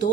2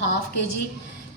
½ kg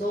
2